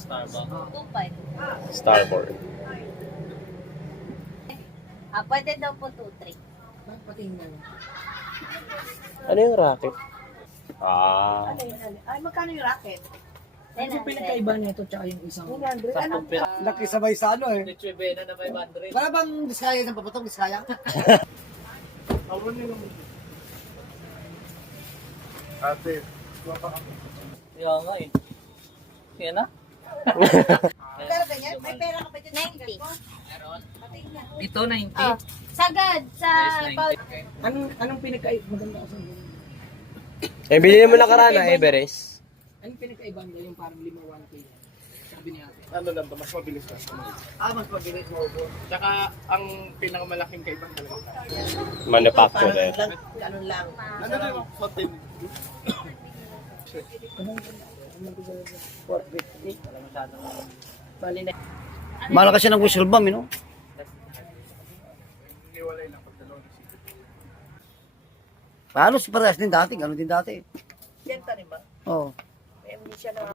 Starbucks. 2.5. Starboard. Pwede daw po 2.3. Patingnan. Ano yung racket? Ah. Ay, magkano yung racket? Ano yung 900. pinagkaiba nito tsaka yung isang... 900. Ano? Nakisabay sa ano eh. Lechebena na 500. Wala bang diskaya sa papatong diskaya? Ate, Kaya nga eh. Yan na? Pero ganyan, may pera ka pa dyan. 90. Ito 90. Oh, sagad sa... Anong pinagkaiba? Maganda kasi. Eh, bilhin mo na karana, Everest. Anong pinagkaiba nila yung parang 5-1K? Sabi ni ate. ano lang ba, mas mabilis na. Mas mabilis mo po. Tsaka ang pinakamalaking kaibang talaga. Manufacturer. Ganun lang. Ano na yung hotel? 450. Wala masyadong. Bali na. Mahal kasi ng whistle bomb, you know? Hiwalay lang pag dalawang isip. Paano si parehas din dati? Gano'n din dati. Yan pa rin ba? Oo. Hindi siya na...